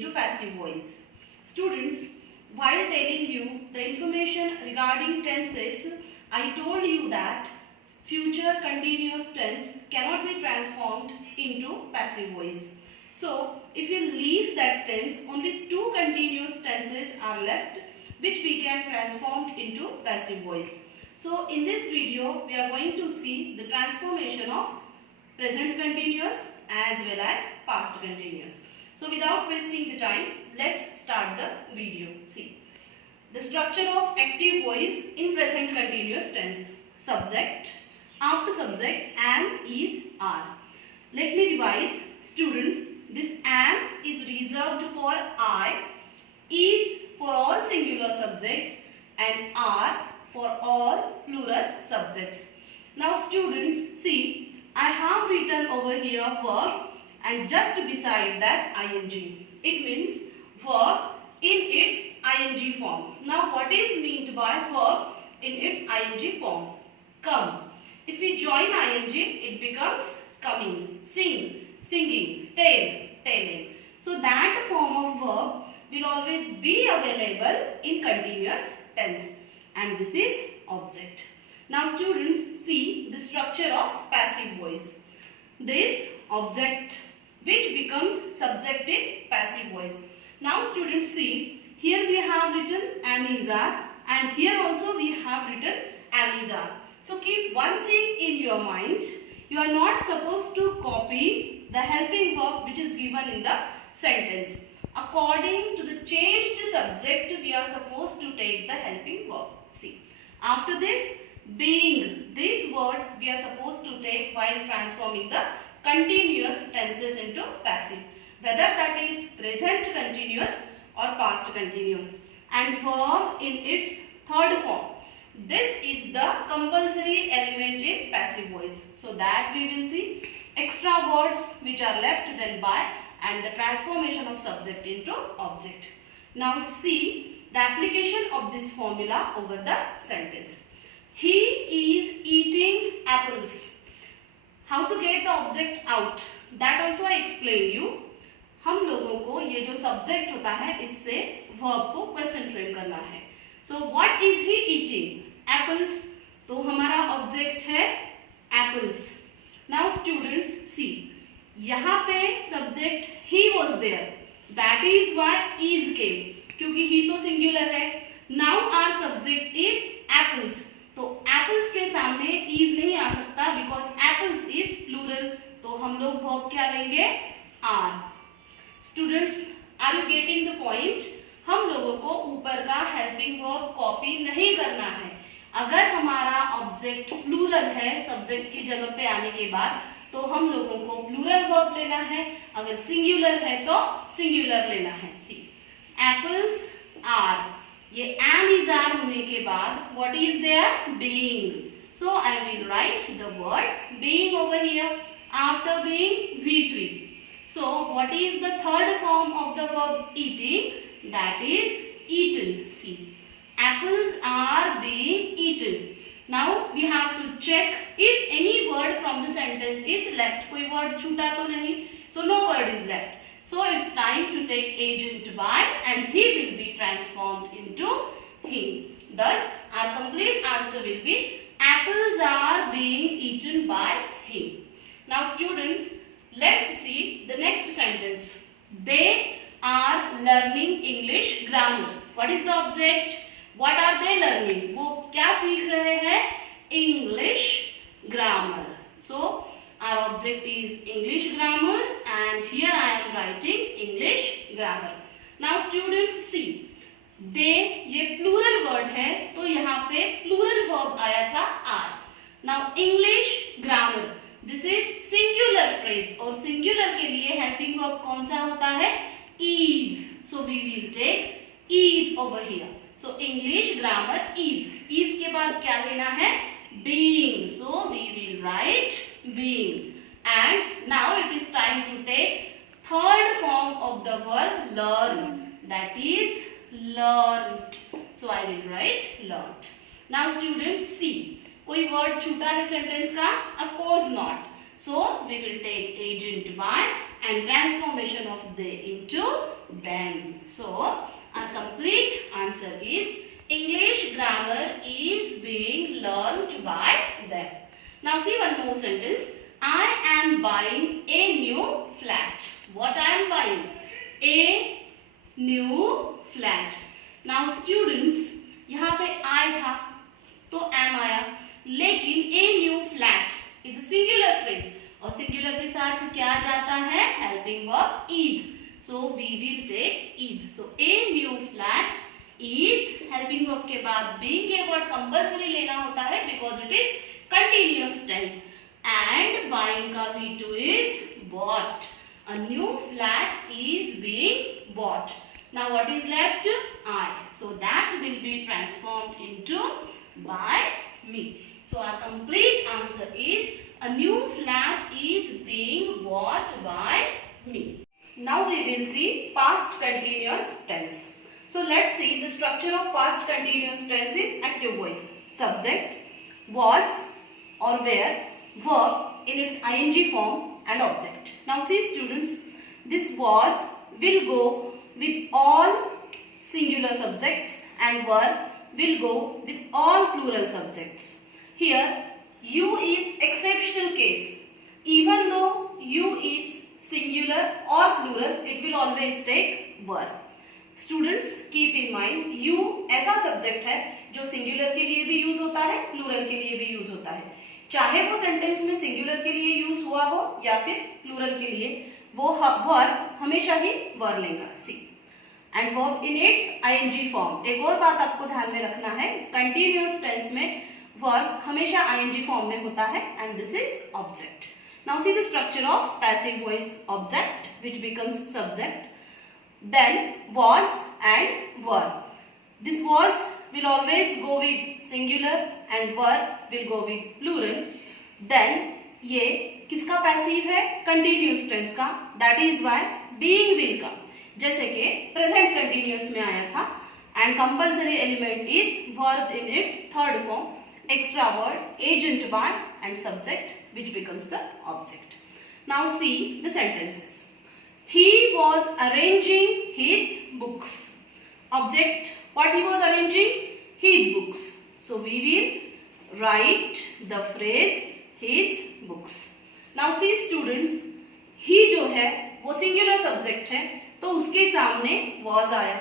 into passive voice. Students, while telling you the information regarding tenses, I told you that future continuous tense cannot be transformed into passive voice. So, if you leave that tense, only two continuous tenses are left which we can transform into passive voice. So, in this video, we are going to see the transformation of present continuous as well as past continuous. So, without wasting the time, let's start the video. See, the structure of active voice in present continuous tense. Subject, after subject, am, is, are. Let me revise, students. This am is reserved for I, is for all singular subjects, and are for all plural subjects. Now students, see, I have written over here verb and just beside that ing. It means verb in its ing form. Now what is meant by verb in its ing form? Come. If we join ing, it becomes coming, sing, singing, tell, telling. So that form of verb will always be available in continuous tense, and this is object. Now students, see the structure of passive voice. This object which becomes subject in passive voice. Now students, see, here we have written am, is, are, and here also we have written am, is, are. So keep one thing in your mind. You are not supposed to copy the helping verb which is given in the sentence. According to the changed subject, we are supposed to take the helping verb. See, after this, being, this word we are supposed to take while transforming the continuous tenses into passive, whether that is present continuous or past continuous, and verb in its third form. This is the compulsory element in passive voice. So that we will see extra words which are left then by, and the transformation of subject into object. Now see the application of this formula over the sentence. He is eating apples. How to get the object out? That also I explain you. हम लोगों को ये जो subject होता है इससे verb को question frame करना है. So what is he eating? Apples. तो हमारा object है apples. Now students, see, यहाँ पे subject he was there. That is why is came. क्योंकि he तो singular है. Now our subject is apples. तो apples के सामने is नहीं आ सकता because apples is plural. तो हम लोग verb क्या लेंगे? are. Students, are you getting the point? हम लोगों को ऊपर का helping verb copy नहीं करना है. अगर हमारा ऑब्जेक्ट प्लूरल है सब्जेक्ट की जगह पे आने के बाद, तो हम लोगों को प्लूरल वर्ब लेना है. अगर सिंगुलर है तो सिंगुलर लेना है. सी, एप्पल्स आर, ये एम इज आर होने के बाद what is there? Being. So I will write the word being over here. After being V3. So what is the third form of the verb eating? That is eaten. See, apples are being eaten. Now we have to check if any word from the sentence is left. कोई word छूटा तो नहीं. So no word is left. So it's time to take agent by and he will be transformed into him. Thus our complete answer will be apples are being eaten by him. Now students, let's see the next sentence. They are learning English grammar. What is the object? What are they learning? वो क्या सीख रहे हैं? English grammar. So our object is English grammar and here I am writing English grammar. Now students, see, they ये plural word है तो यहाँ पे plural verb आया था are. Now English grammar, this is singular phrase और singular के लिए helping verb कौन सा होता है? Is. So we will take is over here. So English grammar is. Is के बाद क्या लेना है? Being. So we will write being. And now it is time to take third form of the verb learn. That is learned. So I will write learned. Now students, see, कोई word छूटा है sentence का? Of course not. So we will take agent by and transformation of they into them. So our complete answer is English grammar is being learned by them. Now see one more sentence. I am buying a new flat. What I am buying? A new flat. Now students, यहाँ पे I था तो am आया, लेकिन a new flat is a singular phrase और singular के साथ क्या जाता है? Helping verb is. So we will take is. So a new flat is helping verb के बाद being के word compulsory लेना होता है because it is continuous tense. And buying का V2 is bought. A new flat is being bought. Now what is left? I. So that will be transformed into by me. So our complete answer is a new flat is being bought by me. Now we will see past continuous tense. So let's see the structure of past continuous tense in active voice. Subject, was or were, verb in its ing form and object. Now see students, this was will go with all singular subjects and were will go with all plural subjects. Here you is exceptional case. Even though you is singular or plural, it will always take were. Students keep in mind, you ऐसा subject है जो singular के लिए भी use होता है, plural के लिए भी use होता है. चाहे वो सेंटेंस में सिंगुलर के लिए यूज हुआ हो या फिर प्लूरल के लिए, वो वर्ब हमेशा ही वर्ब लेगा. See and verb in its I N G form. एक और बात आपको ध्यान में रखना है, कंटिन्यूअस टेंस में वर्ब हमेशा आईएनजी फॉर्म में होता है and this is object. Now see the structure of passive voice. Object which becomes subject, then was and were. This was will always go with singular and were will go with plural. Then ये किसका passive है? Continuous tense का. That is why being will का, जैसे कि present continuous में आया था. And compulsory element is verb in its third form, extra word, agent by and subject which becomes the object. Now see the sentences. He was arranging his books. Object, what he was arranging? His books. So we will write the phrase his books. Now see students, he जो है वो singular subject है तो उसके सामने was आया.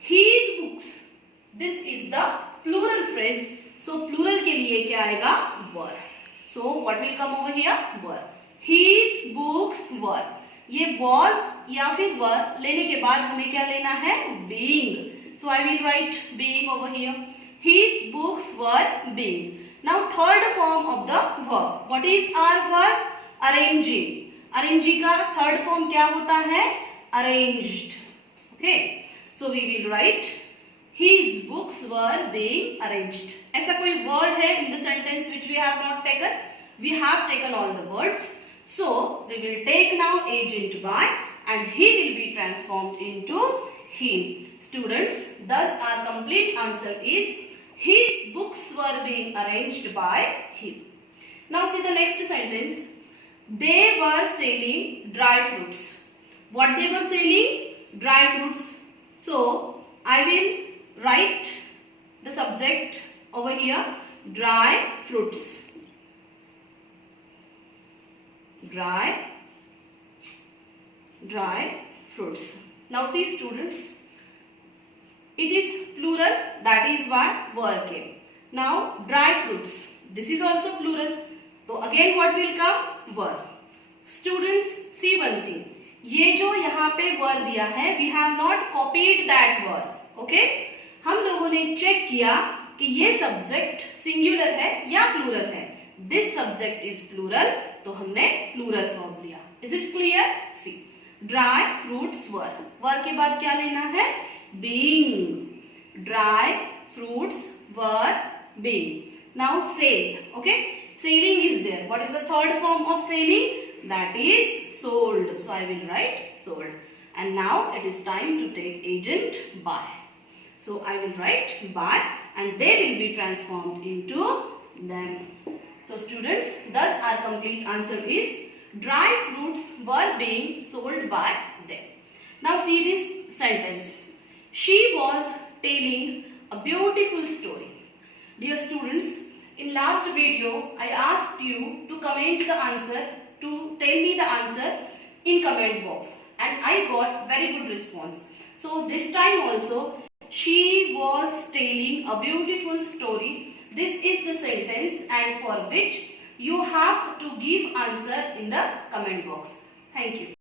His books, this is the plural phrase. So plural के लिए क्या आएगा? were. So what will come over here? were. His books were. ये was या फिर were लेने के बाद हमें क्या लेना है? being. So I will write being over here. His books were being. Now third form of the verb. What is our verb? Arranging. Arranging का third form क्या होता है? Arranged. Okay. So we will write his books were being arranged. ऐसा कोई word है in the sentence which we have not taken? We have taken all the words. So we will take now agent by and he will be transformed into him. Students, thus our complete answer is his books were being arranged by him. Now see the next sentence. They were selling dry fruits. What they were selling? Dry fruits. So I will write the subject over here, dry fruits. Dry fruits. Now see students, it is plural, that is why were came. Now dry fruits, this is also plural, so again what will come? were. Students see one thing, ये जो यहाँ पे were दिया है, we have not copied that were. Okay? हम लोगों ने check किया कि ये सब्जेक्ट सिंगुलर है या प्लूरल है. दिस सब्जेक्ट इज प्लूरल, तो हमने प्लूरल फॉर्म लिया. Is it clear? See dry fruits were. Were के बाद क्या लेना है? Being. Dry fruits were being. Now sell. Okay, selling is there. What is the third form of selling? That is sold. So I will write sold. And now it is time to take agent by. So I will write by and they will be transformed into them. So students, thus our complete answer is dry fruits were being sold by them. Now see this sentence. She was telling a beautiful story. Dear students, in last video I asked you to comment the answer, to tell me the answer in comment box, and I got very good response. So this time also, she was telling a beautiful story. This is the sentence, and for which you have to give answer in the comment box. Thank you.